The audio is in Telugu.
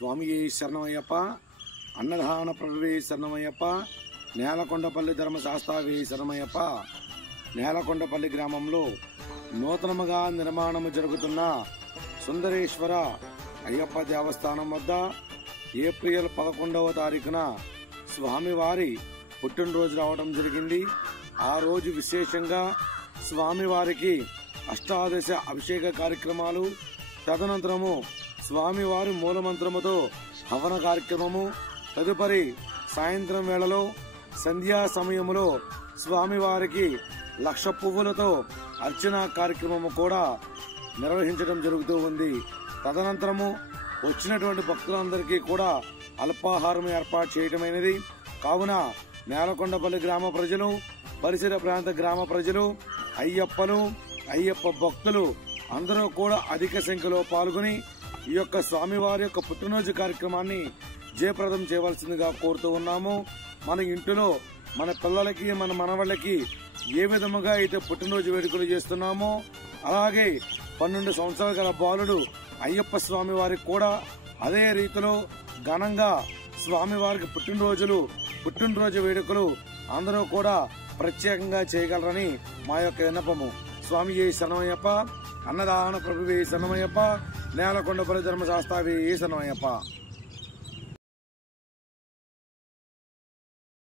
స్వామి శరణమయ్యప్ప, అన్నదాన ప్రభువే శరణమయ్యప్ప, నేలకొండపల్లి ధర్మశాస్త్రవే శరణమయ్యప్ప. నేలకొండపల్లి గ్రామంలో నూతనముగా నిర్మాణము జరుగుతున్న సుందరేశ్వర అయ్యప్ప దేవస్థానం వద్ద ఏప్రిల్ 11వ తారీఖున స్వామివారి పుట్టినరోజు రావడం జరిగింది. ఆ రోజు విశేషంగా స్వామివారికి అష్టాదశ అభిషేక కార్యక్రమాలు, తదనంతరము స్వామివారి మూలమంత్రముతో హవన కార్యక్రమము, తదుపరి సాయంత్రం వేళలో సంధ్యా సమయములో స్వామివారికి 1,00,000 పువ్వులతో అర్చన కార్యక్రమము కూడా నిర్వహించడం జరుగుతూ ఉంది. తదనంతరము వచ్చినటువంటి భక్తులందరికీ కూడా అల్పాహారం ఏర్పాటు చేయటమైనది. కావున నేలకొండపల్లి గ్రామ ప్రజలు, పరిసర ప్రాంత గ్రామ ప్రజలు, అయ్యప్పలు, అయ్యప్ప భక్తులు అందరూ కూడా అధిక సంఖ్యలో పాల్గొని ఈ యొక్క స్వామివారి యొక్క పుట్టినరోజు కార్యక్రమాన్ని జయప్రదం చేయవలసిందిగా కోరుతూ ఉన్నాము. మన ఇంటిలో మన పిల్లలకి, మన మనవళ్ళకి ఏ విధముగా అయితే పుట్టినరోజు వేడుకలు చేస్తున్నామో అలాగే 12 సంవత్సరాల గల బాలుడు అయ్యప్ప స్వామి వారికి కూడా అదే రీతిలో ఘనంగా స్వామివారికి పుట్టినరోజు వేడుకలు అందరూ కూడా ప్రత్యేకంగా చేయగలరని మా యొక్క విన్నపము. స్వామి శరణమయ్యప్ప, అన్నదాన ప్రభువే శరణమయ్యప్ప, నేలకొండపల్లి ధర్మశాస్త్రవే శరణమయ్యప్ప.